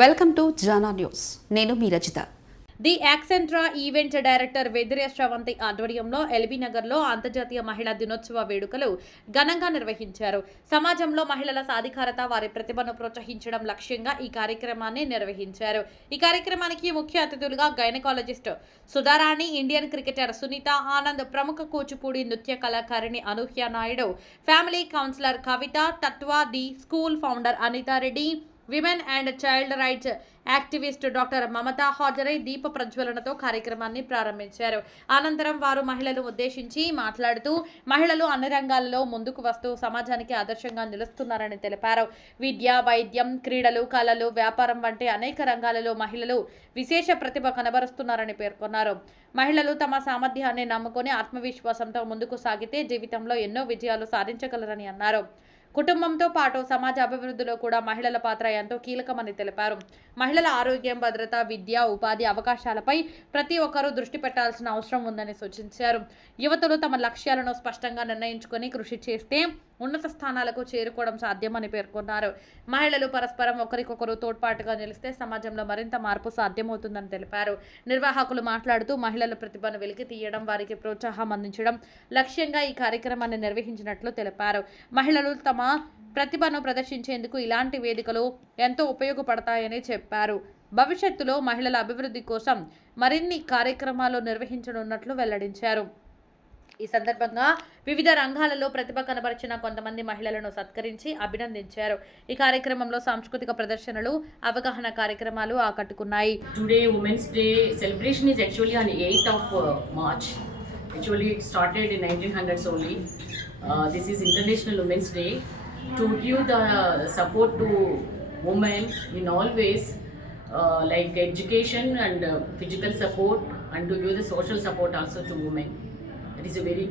Welcome to జానా news. నేను మీ Rajitha. The Accentra event director Vedire Sravanthi ఆధ్వర్యంలో ఎల్బీ నగర్లో అంతర్జాతీయ మహిళా దినోత్సవ వేడుకలు ఘనంగా నిర్వహించారు. సమాజంలో మహిళల సాధికారత, వారి ప్రతిభను ప్రోత్సహించడం లక్ష్యంగా ఈ కార్యక్రమాన్ని నిర్వహించారు. ఈ కార్యక్రమానికి ముఖ్య అతిథులుగా gynaecologist Sudharani, Indian cricketer Sunitha Anand, ప్రముఖ కూచిపూడి నృత్య కళాకారిణి Anuhya Naidu, family counsellor Kavitha, Tatva, the school founder Anitha Reddy, women and child rights activist doctor Mamatha హాజరై దీప ప్రజ్వలనతో కార్యక్రమాన్ని ప్రారంభించారు. అనంతరం వారు మహిళలు ఉద్దేశించి మాట్లాడుతూ మహిళలు అన్ని రంగాలలో ముందుకు వస్తూ సమాజానికి ఆదర్శంగా నిలుస్తున్నారని తెలిపారు. విద్య, వైద్యం, క్రీడలు, కళలు, వ్యాపారం వంటి అనేక రంగాలలో మహిళలు విశేష ప్రతిభ కనబరుస్తున్నారని పేర్కొన్నారు. మహిళలు తమ సామర్థ్యాన్ని నమ్ముకొని ఆత్మవిశ్వాసంతో ముందుకు సాగితే జీవితంలో ఎన్నో విజయాలు సాధించగలరని అన్నారు. కుటుంబంతో పాటు సమాజ అభివృద్ధిలో కూడా మహిళల పాత్ర ఎంతో కీలకమని తెలిపారు. మహిళల ఆరోగ్యం, భద్రత, విద్య, ఉపాధి అవకాశాలపై ప్రతి ఒక్కరూ దృష్టి పెట్టాల్సిన అవసరం ఉందని సూచించారు. యువతులు తమ లక్ష్యాలను స్పష్టంగా నిర్ణయించుకొని కృషి చేస్తే ఉన్నత స్థానాలకు చేరుకోవడం సాధ్యమని పేర్కొన్నారు. మహిళలు పరస్పరం ఒకరికొకరు తోడ్పాటుగా నిలిస్తే సమాజంలో మరింత మార్పు సాధ్యమవుతుందని తెలిపారు. నిర్వాహకులు మాట్లాడుతూ మహిళల ప్రతిభను వెలికి తీయడం, వారికి ప్రోత్సాహం అందించడం లక్ష్యంగా ఈ కార్యక్రమాన్ని నిర్వహించినట్లు తెలిపారు. మహిళలు తమ ప్రతిభను ప్రదర్శించేందుకు ఇలాంటి వేదికలు ఎంతో ఉపయోగపడతాయని చెప్పారు. భవిష్యత్తులో మహిళల అభివృద్ధి కోసం మరిన్ని కార్యక్రమాలు నిర్వహించనున్నట్లు వెల్లడించారు. ఈ సందర్భంగా వివిధ రంగాలలో ప్రతిభ కనబరిచిన కొంతమంది మహిళలను సత్కరించి అభినందించారు. ఈ కార్యక్రమంలో సాంస్కృతిక ప్రదర్శనలు, అవగాహన కార్యక్రమాలు ఆకట్టుకున్నాయి. Today Women's Day celebration is actually on 8th of March. Actually it started in 1900s only. This is International Women's Day to give the support to women in all ways, like education and physical support, and to give the social support also to women. It is a very,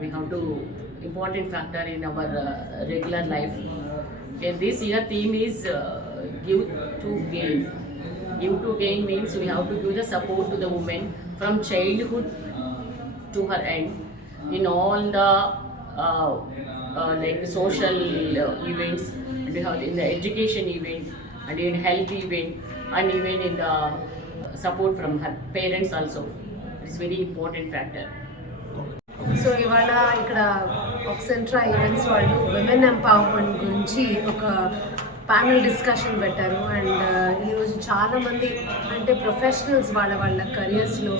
we have to important factor in our regular life. Okay, this year theme is give to gain. Give to gain means we have to give the support to the women from childhood to her end in all the like social events, and we have in the education event, and in health event, and even in the support from her parents also. It is very important factor. So ఇవాళ ఇక్కడ యాక్సెంట్రా events వాళ్ళు women empowerment గురించి ఒక panel discussion పెట్టారు. And ఈరోజు చాలామంది అంటే professionals వాళ్ళ కెరియర్స్లో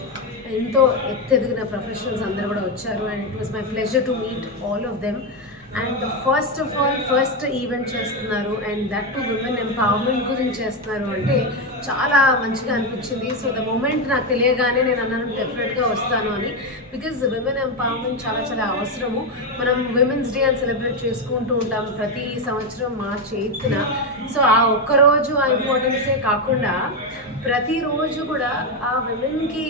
ఎంతో ఎత్తెదిగిన ప్రొఫెషనల్స్ అందరూ కూడా వచ్చారు. And it was my pleasure to meet all of them. And first event చేస్తున్నారు, and that to women empowerment గురించి చేస్తున్నారు అంటే చాలా మంచిగా అనిపించింది. సో ద మూమెంట్ నాకు తెలియగానే నేను అన్నాను డెఫినెట్గా వస్తాను అని. బికాజ్ విమెన్ ఎంపవర్మెంట్ చాలా చాలా అవసరము. మనం విమెన్స్ డే అని సెలబ్రేట్ చేసుకుంటూ ఉంటాం ప్రతి సంవత్సరం March 8th. సో ఆ ఒక్కరోజు ఆ ఇంపార్టెన్సే కాకుండా ప్రతిరోజు కూడా ఆ విమెన్కి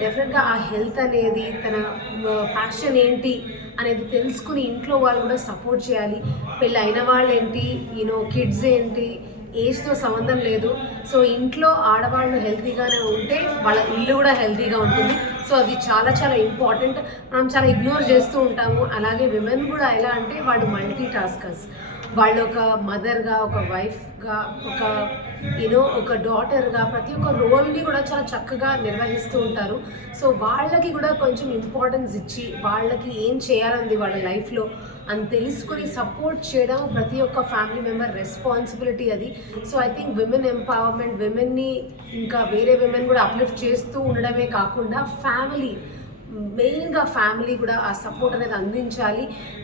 డెఫినెట్గా ఆ హెల్త్ అనేది, తన ప్యాషన్ ఏంటి అనేది తెలుసుకుని ఇంట్లో వాళ్ళు కూడా సపోర్ట్ చేయాలి. పెళ్ళి అయిన వాళ్ళు ఏంటి, కిడ్స్ ఏంటి, ఏజ్తో సంబంధం లేదు. సో ఇంట్లో ఆడవాళ్ళు హెల్తీగానే ఉంటే వాళ్ళ ఇల్లు కూడా హెల్తీగా ఉంటుంది. సో అది చాలా చాలా ఇంపార్టెంట్. మనం చాలా ఇగ్నోర్ చేస్తూ ఉంటాము. అలాగే విమెన్ కూడా ఎలా అంటే వాళ్ళు మల్టీ టాస్కర్స్. వాళ్ళు ఒక మదర్గా, ఒక వైఫ్గా, ఒక డాటర్గా ప్రతి ఒక్క రోల్ని కూడా చాలా చక్కగా నిర్వహిస్తూ ఉంటారు. సో వాళ్ళకి కూడా కొంచెం ఇంపార్టెన్స్ ఇచ్చి వాళ్ళకి ఏం చేయాలంది వాళ్ళ లైఫ్లో అని తెలుసుకొని సపోర్ట్ చేయడం ప్రతి ఒక్క ఫ్యామిలీ మెంబర్ రెస్పాన్సిబిలిటీ అది. So I think women empowerment, విమెన్ని ఇంకా వేరే విమెన్ కూడా అప్లిఫ్ట్ చేస్తూ ఉండడమే కాకుండా మెయిన్గా ఫ్యామిలీ కూడా ఆ సపోర్ట్ అనేది అందించాలి.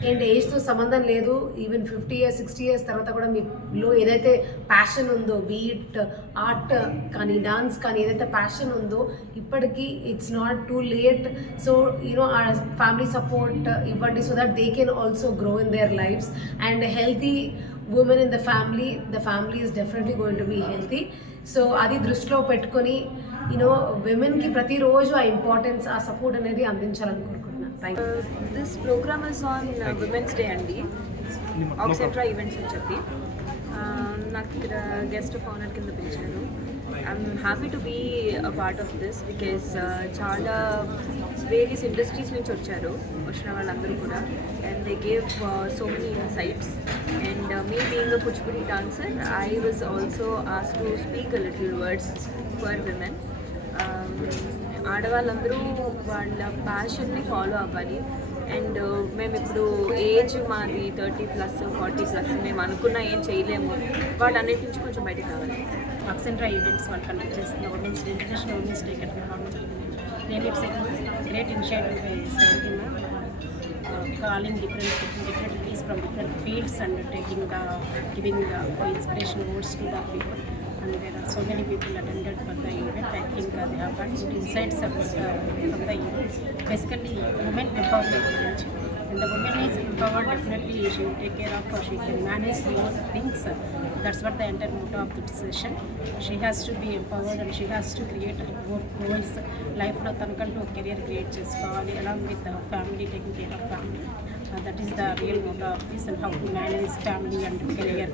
అండ్ ఏజ్తో సంబంధం లేదు. ఈవెన్ 50 years 60 years తర్వాత కూడా మీలో ఏదైతే ప్యాషన్ ఉందో, బీట్ ఆర్ట్ కానీ డాన్స్ కానీ ఏదైతే ప్యాషన్ ఉందో, ఇప్పటికీ it's not too late. So ఆ ఫ్యామిలీ సపోర్ట్ ఇవ్వండి so that they can also grow in there lifes. And healthy women in the family is definitely going to be healthy. So అది దృష్టిలో పెట్టుకొని విమెన్కి ప్రతిరోజు ఆ ఇంపార్టెన్స్, ఆ సపోర్ట్ అనేది అందించాలని కోరుకుంటున్నాను. Thank you. This programme is on women's day అండి, యాక్సెంట్రా ఈవెంట్స్ అని చెప్పి నాకు ఇక్కడ గెస్ట్ ఆఫ్ ఆనర్ కింద పిలిచారు. I'm happy to be a part of this because చాలా వేరియస్ ఇండస్ట్రీస్ నుంచి వచ్చిన వాళ్ళందరూ కూడా and they gave so many insights and me being a Kuchipudi dancer I was also asked to speak a little words for women. ఆడవాళ్ళందరూ వాళ్ళ ప్యాషన్ని follow అవ్వాలి and మేము ఇప్పుడు ఏజ్ మాది 30+ 40+ మేము అనుకున్న ఏం చేయలేము వాటన్నిటి నుంచి కొంచెం బయటకు రావాలి. అక్సెంట్రా ఈవెంట్స్ వాళ్ళు కండక్ట్ చేస్తున్న ఉమెన్స్ ఇంటర్నేషనల్ ఉమెన్స్ డే ఇక్కడ రావడం జరిగింది. Really it's great initiative calling different ladies from different fields and giving inspiration words to the people. And there are so many people attended for the event. I think they have got good insights from the event. Basically, women empowerment. When the woman is empowered, definitely she will take care of her. She can manage more things. That's what the entire motto of this session. She has to be empowered and she has to create more goals. Life lo tanakantu career create cheskavali along with the family, taking care of family. That is the real motto of this and how to manage family and career.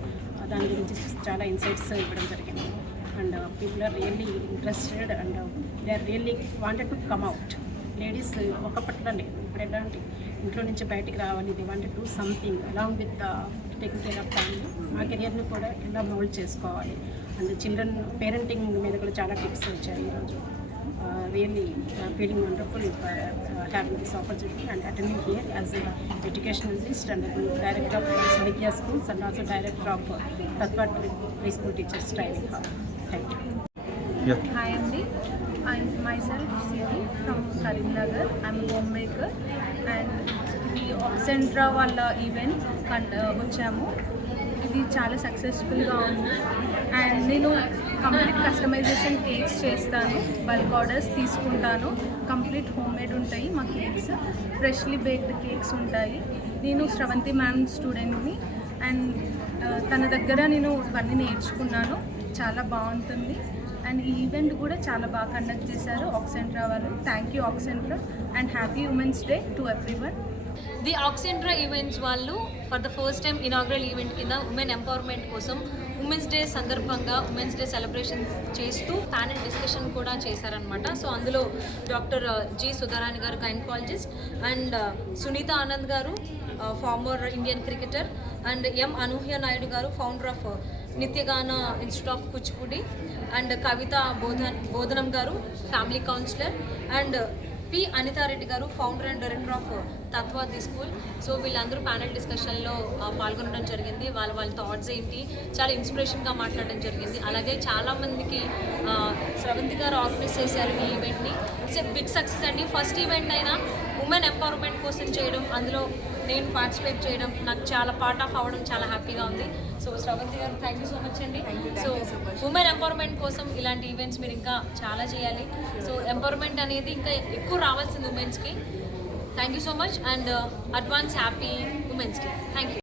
దాని గురించి చాలా insights ఇవ్వడం జరిగింది and people are really interested and they are really wanted to come out. Ladies ఒకప్పట్లో లేదు, ఇప్పుడు ఎలాంటి ఇంట్లో నుంచి బయటికి రావాలి, they wanted to something along with taking care of family. మా కెరియర్ని కూడా ఎలా మోల్డ్ చేసుకోవాలి అండ్ చిల్డ్రన్ పేరెంటింగ్ మీద కూడా చాలా టిప్స్ వచ్చాయి ఈరోజు. Really feeling wonderful having this opportunity and attending here as an educationalist and director of Vidya Schools and also director of Tatva Preschool Teachers Training Hub. Thank you. Hi Andy, I'm myself Siri from Karimnagar. I'm a homemaker and the Oxentra వాళ్ళ event వచ్చాము. ఇది చాలా సక్సెస్ఫుల్గా ఉంది and నేను complete customization cakes చేస్తాను, bulk orders తీసుకుంటాను. Complete home made ఉంటాయి మా కేక్స్, ఫ్రెష్లీ బేక్డ్ కేక్స్ ఉంటాయి. నేను శ్రవంతి మ్యామ్ స్టూడెంట్ని అండ్ తన దగ్గర నేను ఇవన్నీ నేర్చుకున్నాను. చాలా బాగుంటుంది అండ్ ఈ ఈవెంట్ కూడా చాలా బాగా కండక్ట్ చేశారు ఆక్సెంట్రా వాళ్ళు. Thank you Accentra and happy women's day to everyone. The Accentra events వాళ్ళు for the first time inaugural event కింద ఉమెన్ ఎంపవర్మెంట్ కోసం ఉమెన్స్ డే సందర్భంగా ఉమెన్స్ డే సెలబ్రేషన్స్ చేస్తూ ప్యానెల్ డిస్కషన్ కూడా చేశారనమాట. సో అందులో డాక్టర్ జి సుధారాణి గారు gynaecologist and Sunitha Anand garu former Indian cricketer and M Anuhya Naidu garu founder of Nityagana institute of Kuchipudi and Kavitha Bodhanam garu family counsellor and P Anitha Reddy garu founder and director of Tatva the school. So వీళ్ళందరూ panel డిస్కషన్లో పాల్గొనడం జరిగింది. వాళ్ళ థాట్స్ ఏంటి చాలా ఇన్స్పిరేషన్గా మాట్లాడడం జరిగింది. అలాగే చాలామందికి శ్రవంతి గారు ఆర్గనైజ్ చేశారు ఈ ఈవెంట్ని. ఇట్స్ ఎ బిగ్ సక్సెస్ అండి. ఫస్ట్ ఈవెంట్ అయినా ఉమెన్ ఎంపవర్మెంట్ కోసం చేయడం, అందులో నేను పార్టిసిపేట్ చేయడం నాకు చాలా పార్ట్ ఆఫ్ అవ్వడం చాలా హ్యాపీగా ఉంది. సో శ్రవంతి గారు థ్యాంక్ యూ సో మచ్ అండి. సో ఉమెన్ ఎంపవర్మెంట్ కోసం ఇలాంటి ఈవెంట్స్ మీరు ఇంకా చాలా చేయాలి. సో ఎంపవర్మెంట్ అనేది ఇంకా ఎక్కువ రావాల్సింది ఉమెన్స్కి. Thank you so much and advance happy women's day. Thank you.